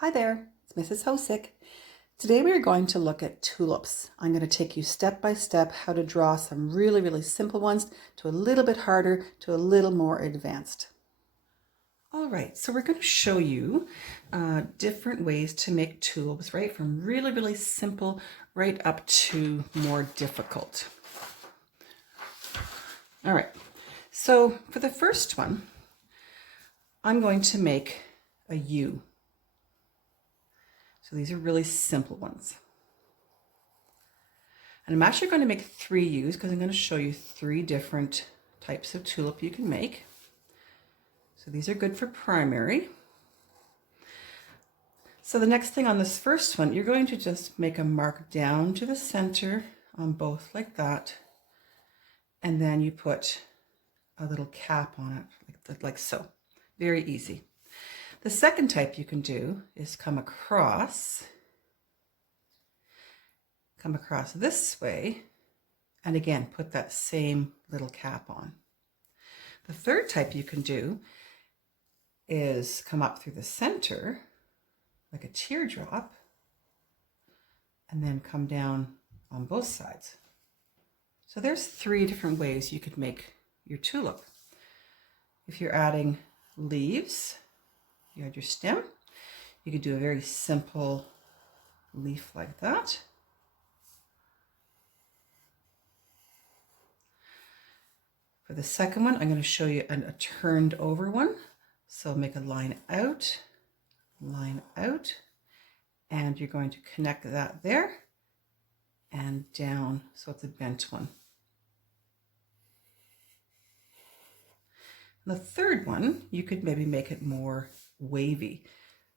Hi there, it's Mrs. Hosick. Today we are going to look at tulips. I'm going to take you step by step how to draw some really simple ones to a little bit harder to a little more advanced. All right, so we're going to show you different ways to make tulips, right? From really simple right up to more difficult. All right, so for the first one, I'm going to make a U. So these are really simple ones. And I'm actually going to make 3 U's because I'm going to show you 3 different types of tulip you can make. So these are good for primary. So the next thing on this first one, you're going to just make a mark down to the center on both like that. And then you put a little cap on it like so. Very easy. The second type you can do is come across this way, and again, put that same little cap on. The third type you can do is come up through the center, like a teardrop, and then come down on both sides. So there's 3 different ways you could make your tulip. If you're adding leaves, you add your stem, you could do a very simple leaf like that. For the second one, I'm going to show you a turned over one. So make a line out, and you're going to connect that there and down so it's a bent one. And the third one, you could maybe make it more wavy.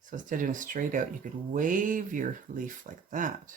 So instead of doing straight out, you could wave your leaf like that.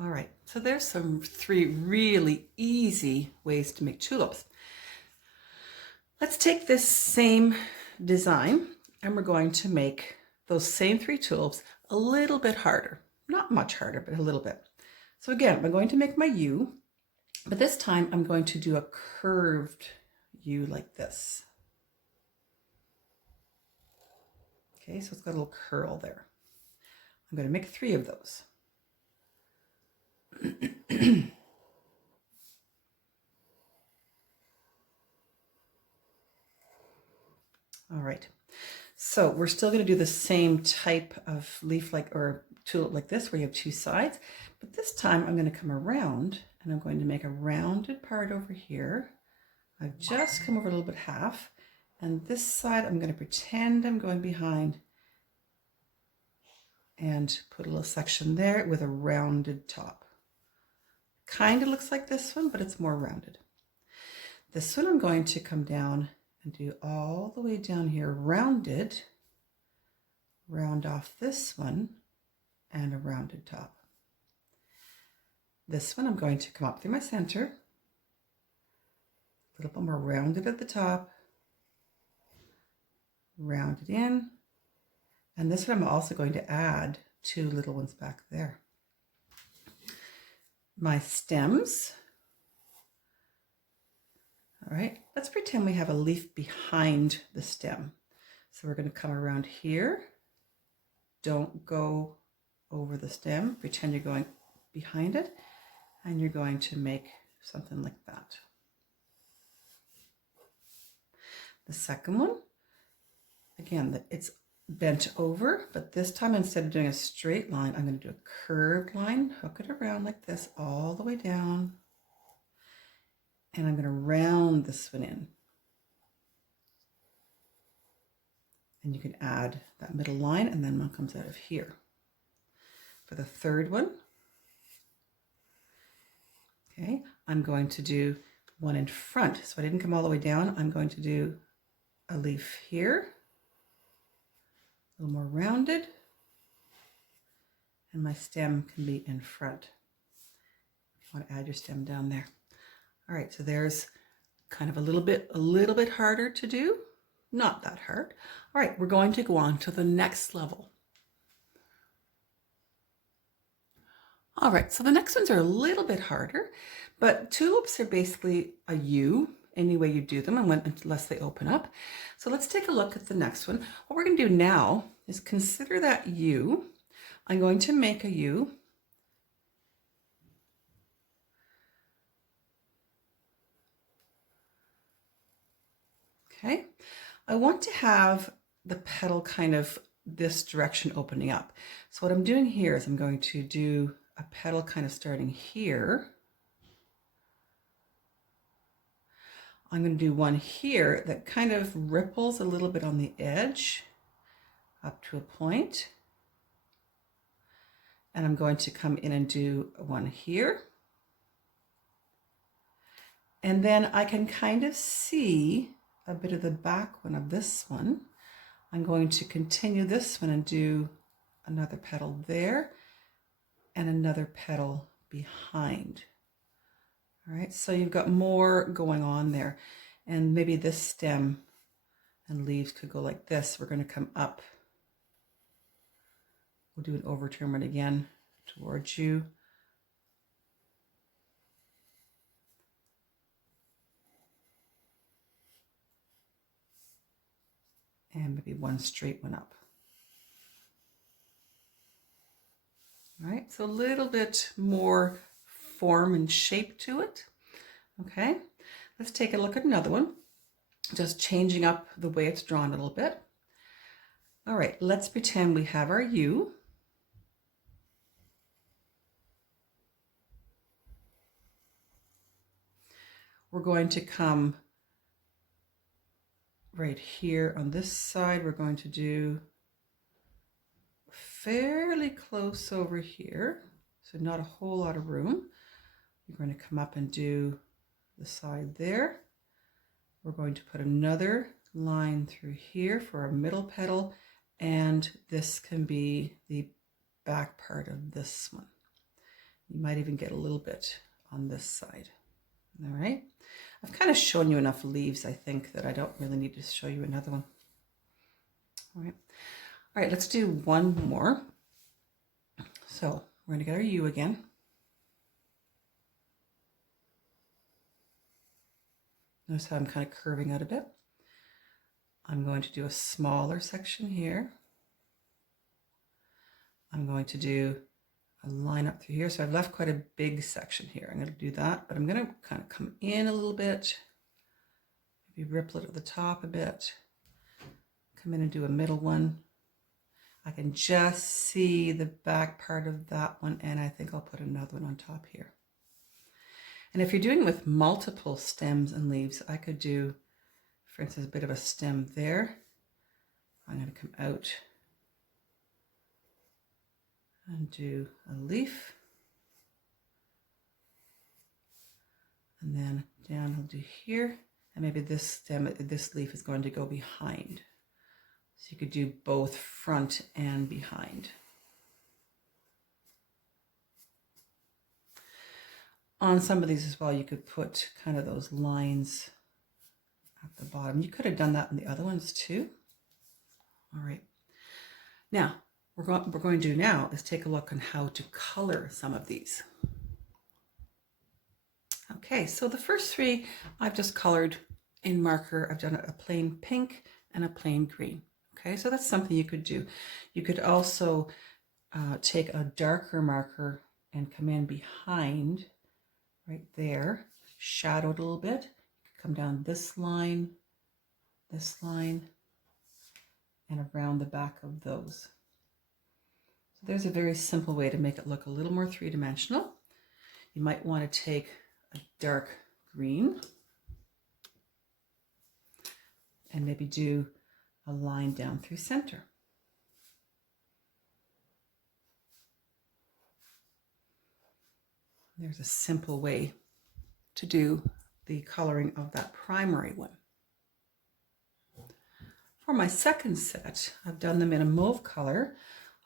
All right, so there's some 3 really easy ways to make tulips. Let's take this same design and we're going to make those same 3 tulips a little bit harder. Not much harder, but a little bit. So again, I'm going to make my U, but this time I'm going to do a curved U like this. Okay, so it's got a little curl there. I'm going to make 3 of those. All right, so we're still going to do the same type of leaf or tulip like this where you have 2 sides, but this time I'm going to come around and I'm going to make a rounded part over here. I've just come over a little bit half, and this side I'm going to pretend I'm going behind and put a little section there with a rounded top. Kind of looks like this one, but it's more rounded. This one I'm going to come down and do all the way down here, rounded, round off this one, and a rounded top. This one I'm going to come up through my center, a little bit more rounded at the top, round it in, and this one I'm also going to add 2 little ones back there. My stems. All right, let's pretend we have a leaf behind the stem. So we're going to come around here. Don't go over the stem. Pretend you're going behind it, and you're going to make something like that. The second one, again, it's bent over, but this time instead of doing a straight line, I'm going to do a curved line, hook it around like this all the way down, and I'm going to round this one in. And you can add that middle line, and then one comes out of here. For the third one, okay, I'm going to do one in front. So I didn't come all the way down. I'm going to do a leaf here, a little more rounded, and my stem can be in front. If you want to add your stem down there. All right, so there's kind of a little bit harder to do. Not that hard. All right, we're going to go on to the next level. All right, so the next ones are a little bit harder, but tulips are basically a U, any way you do them unless they open up. So let's take a look at the next one. What we're going to do now is consider that U. I'm going to make a U. Okay, I want to have the petal kind of this direction opening up. So what I'm doing here is I'm going to do a petal kind of starting here. I'm going to do one here that kind of ripples a little bit on the edge up to a point. And I'm going to come in and do one here. And then I can kind of see a bit of the back one of this one. I'm going to continue this one and do another petal there and another petal behind. All right, so you've got more going on there. And maybe this stem and leaves could go like this. We're going to come up. We'll do an overturn one again towards you. And maybe one straight one up. All right, so a little bit more form and shape to it. Okay, let's take a look at another one, just changing up the way it's drawn a little bit. All right, let's pretend we have our U. We're going to come right here on this side. We're going to do fairly close over here, so not a whole lot of room. You're going to come up and do the side there. We're going to put another line through here for a middle petal, and this can be the back part of this one. You might even get a little bit on this side. All right, I've kind of shown you enough leaves, I think, that I don't really need to show you another one. All right, let's do one more. So we're going to get our U again. Notice how I'm kind of curving out a bit. I'm going to do a smaller section here. I'm going to do a line up through here. So I've left quite a big section here. I'm going to do that, but I'm going to kind of come in a little bit, maybe ripple it at the top a bit, come in and do a middle one. I can just see the back part of that one, and I think I'll put another one on top here. And if you're doing with multiple stems and leaves, I could do, for instance, a bit of a stem there. I'm going to come out and do a leaf, and then down I'll do here, and maybe this stem, this leaf is going to go behind. So you could do both front and behind. On some of these as well, you could put kind of those lines at the bottom. You could have done that in the other ones too. All right. Now, what we're going to do now is take a look on how to color some of these. Okay, so the first three I've just colored in marker. I've done a plain pink and a plain green. Okay, so that's something you could do. You could also take a darker marker and come in behind right there, shadow it a little bit. You could come down this line, and around the back of those. So there's a very simple way to make it look a little more three-dimensional. You might want to take a dark green and maybe do a line down through center. There's a simple way to do the coloring of that primary one. For my second set, I've done them in a mauve color.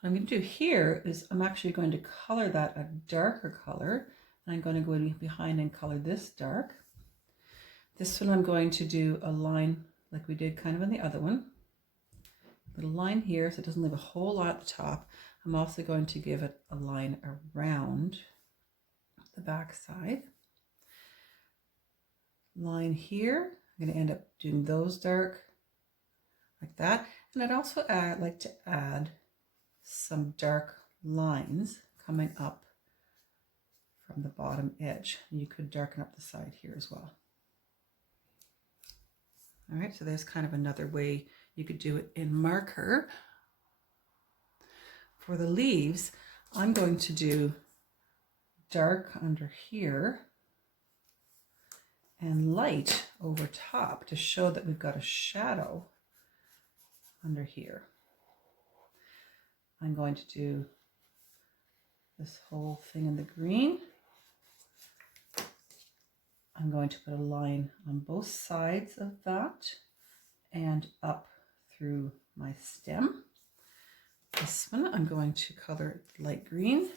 What I'm going to do here is I'm actually going to color that a darker color. And I'm going to go behind and color this dark. This one I'm going to do a line like we did kind of on the other one. Little line here so it doesn't leave a whole lot at the top. I'm also going to give it a line around the back side. line here. I'm going to end up doing those dark like that. And I'd also like to add some dark lines coming up from the bottom edge. You could darken up the side here as well. All right, so there's kind of another way you could do it in marker. For the leaves, I'm going to do dark under here and light over top to show that we've got a shadow under here. I'm going to do this whole thing in the green. I'm going to put a line on both sides of that and up through my stem. This one I'm going to color light green.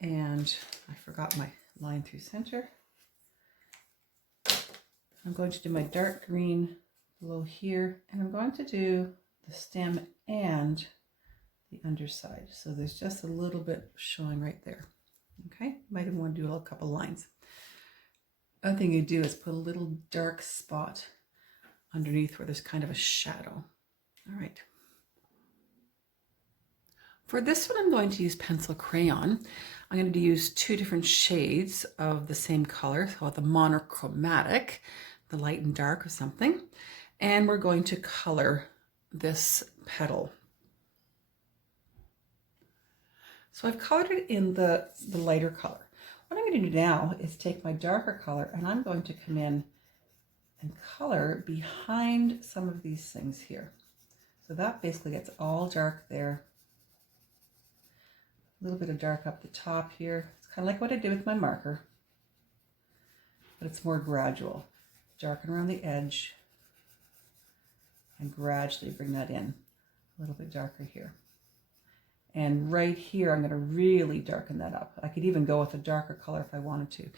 And I forgot my line through center. I'm going to do my dark green below here, and I'm going to do the stem and the underside. So there's just a little bit showing right there. Okay, might even want to do a couple lines. Other thing you do is put a little dark spot underneath where there's kind of a shadow. All right. For this one, I'm going to use pencil crayon. I'm going to use two different shades of the same color, called the monochromatic, the light and dark or something. And we're going to color this petal. So I've colored it in the lighter color. What I'm going to do now is take my darker color and I'm going to come in and color behind some of these things here. So that basically gets all dark there. A little bit of dark up the top here. It's kind of like what I did with my marker, but it's more gradual. Darken around the edge and gradually bring that in. A little bit darker here. And right here, I'm going to really darken that up. I could even go with a darker color if I wanted to.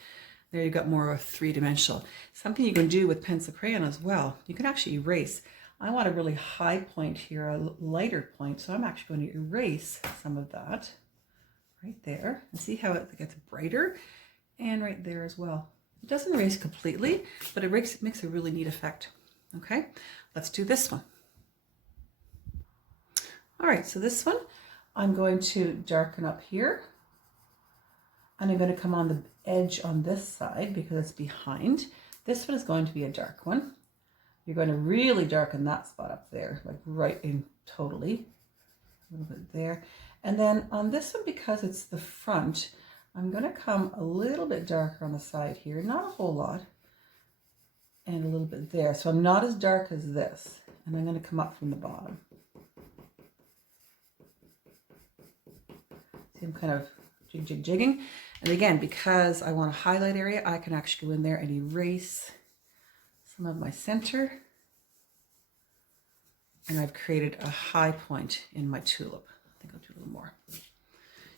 There you've got more of a three-dimensional. Something you can do with pencil crayon as well. You can actually erase. I want a really high point here, a lighter point. So I'm actually going to erase some of that right there. And see how it gets brighter? And right there as well. It doesn't erase completely, but it makes a really neat effect. Okay, let's do this one. All right, so this one, I'm going to darken up here. And I'm going to come on the edge on this side because it's behind. This one is going to be a dark one. You're going to really darken that spot up there, like right in totally. A little bit there. And then on this one, because it's the front, I'm going to come a little bit darker on the side here, not a whole lot, and a little bit there. So I'm not as dark as this, and I'm going to come up from the bottom. See, I'm kind of jigging. And again, because I want a highlight area, I can actually go in there and erase some of my center. And I've created a high point in my tulip. I think I'll do a little more.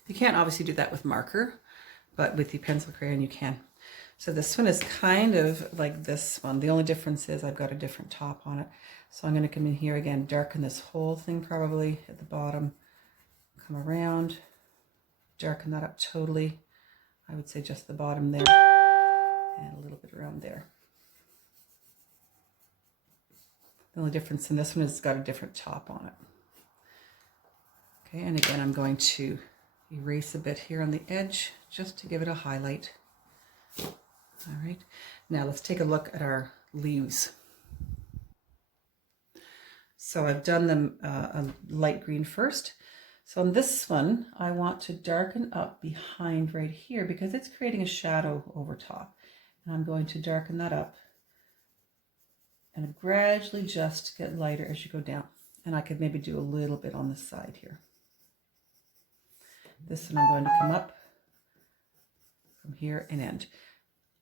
You can't obviously do that with marker, but with the pencil crayon you can. So this one is kind of like this one. The only difference is I've got a different top on it. So I'm going to come in here again, darken this whole thing probably at the bottom, come around, darken that up totally. I would say just the bottom there and a little bit around there. The only difference in this one is it's got a different top on it. Okay, and again, I'm going to erase a bit here on the edge just to give it a highlight. All right, now let's take a look at our leaves. So I've done them a light green first. So on this one, I want to darken up behind right here because it's creating a shadow over top. And I'm going to darken that up and gradually just get lighter as you go down. And I could maybe do a little bit on the side here. This one I'm going to come up from here and end.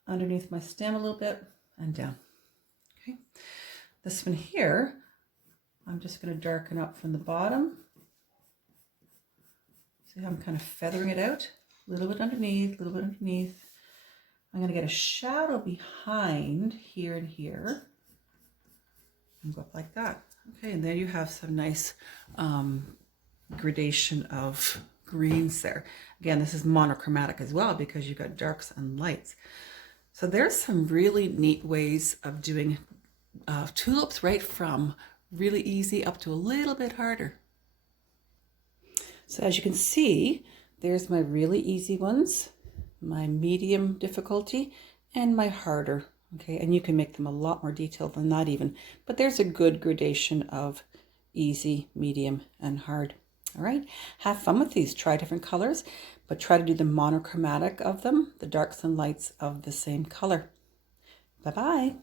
Underneath my stem a little bit and down. Okay. This one here, I'm just going to darken up from the bottom. See how I'm kind of feathering it out? A little bit underneath, a little bit underneath. I'm going to get a shadow behind here and here. And go up like that. Okay, and there you have some nice gradation of greens there. Again, this is monochromatic as well because you've got darks and lights. So there's some really neat ways of doing tulips, right from really easy up to a little bit harder. So as you can see, there's my really easy ones, my medium difficulty, and my harder. Okay, and you can make them a lot more detailed than that even, but there's a good gradation of easy, medium, and hard. All right, have fun with these. Try different colors, but try to do the monochromatic of them, the darks and lights of the same color. Bye-bye.